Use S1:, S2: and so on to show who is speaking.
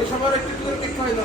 S1: এই সময় একটু দেখতে হয় না।